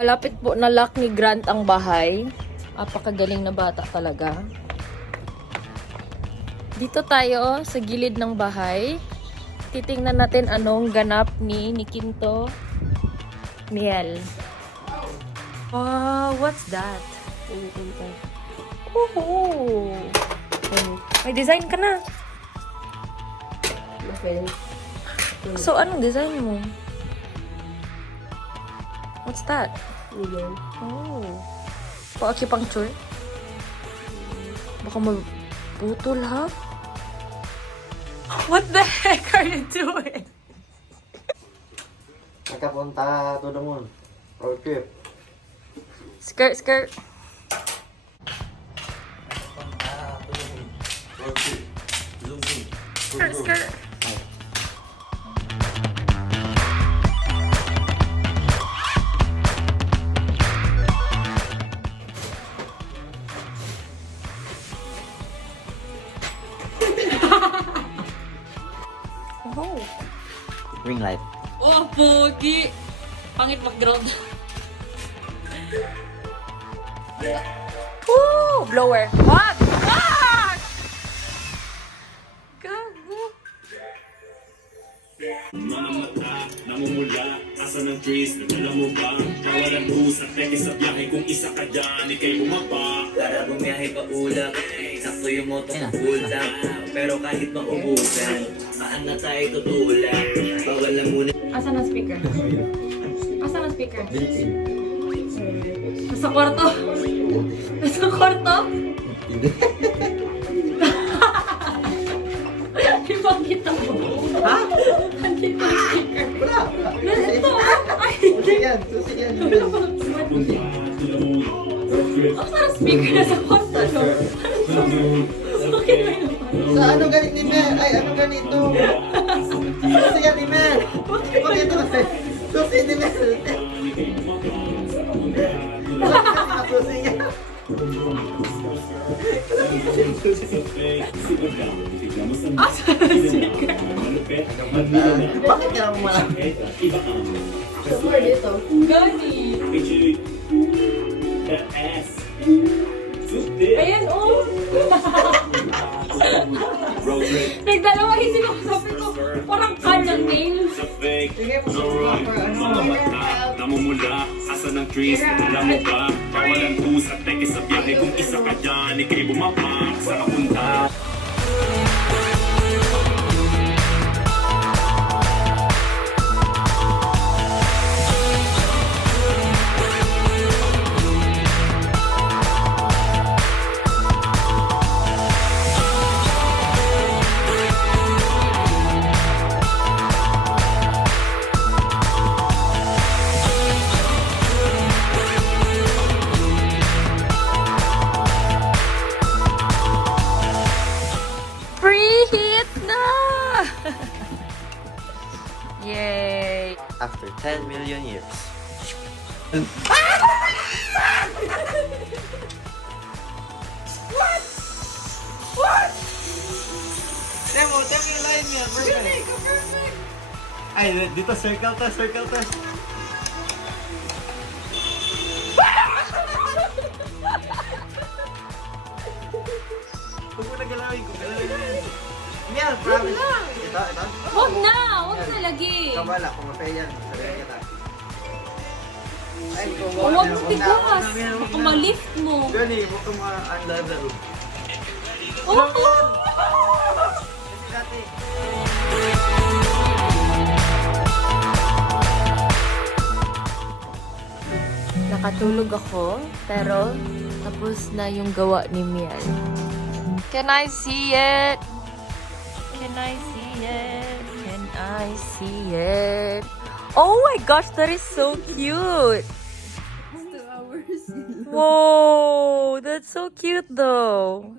Malapit po na lock ni Grant ang bahay. Apakagaling na bata talaga. Dito tayo sa gilid ng bahay. Titingnan natin anong ganap ni Quinto Miel. Wow, what's that? Oh, may design ka na. So, anong design mo? What's that? Oh. Pa-acupuncture? Baka mabutol, ha? What the heck are you doing? Nakapunta to the moon. Road trip. Skirt, skirt. Road trip. Zoom, zoom. Skirt, skirt. Oh. Ring light. Oh, pogi! Pangit background. Woo! Blower. What? What? Gago. Mga mata, namumula, asa ng trees, nagala mo ba? Kawalan usap, peke sa biyahe, kung isa ka dyan, ikay bumaba. Para bumiyahe pa ulap, sakto yung moto ko ulap. Pero kahit maubusan, saan na tayo tutulak? Bawal na muna. Asan ang speaker? Asan ang speaker? Nasa kwarto? Nasa kwarto? Ibang kita mo. Ha? Andito ang speaker. Wala! Nandito! Ay! Susi yan! Susi yan! Asan ang speaker? Nasa kwarto, no? Bakit may naman? Sa ano ganit ni Mel? Ay, ano ganito? Susi yan ni Mel! Bakit ito kasi? Susi ni Mel! Susi yan! Asan ang speaker? Bakit ka naman malaki? Somewhere dito. Gani! Ayan, oh! Nagdalawa isip ako, sabi ko, parang kanyang nails. Sige, mag-work for ano? Namumula, asa ng trees, nagala mo ba? Kawalan usap, peke sa biyahe, kung isa ka dyan, ikay bumaba. Sa kapunta. Preheat na! Yay! After 10 million years. Temo yung line niya. Perfect. Ay, dito circle to, circle to. Huwag mo na galawin ko, galawin mo yan. Yan, promise. Ito, ito. Huwag na! Huwag na lagi! Ikaw bala, kung mapay yan. Sabihin kita. Ay, kung Huwag mo tigas! Baka ma-lift mo! Gani, huwag kang ma-unlevel. Oh! Kasi dati. Nakatulog ako, pero tapos na yung gawa ni Miel. Can I see it? Can I see it? Can I see it? Oh my gosh, that is so cute! 2 hours. Whoa, that's so cute though.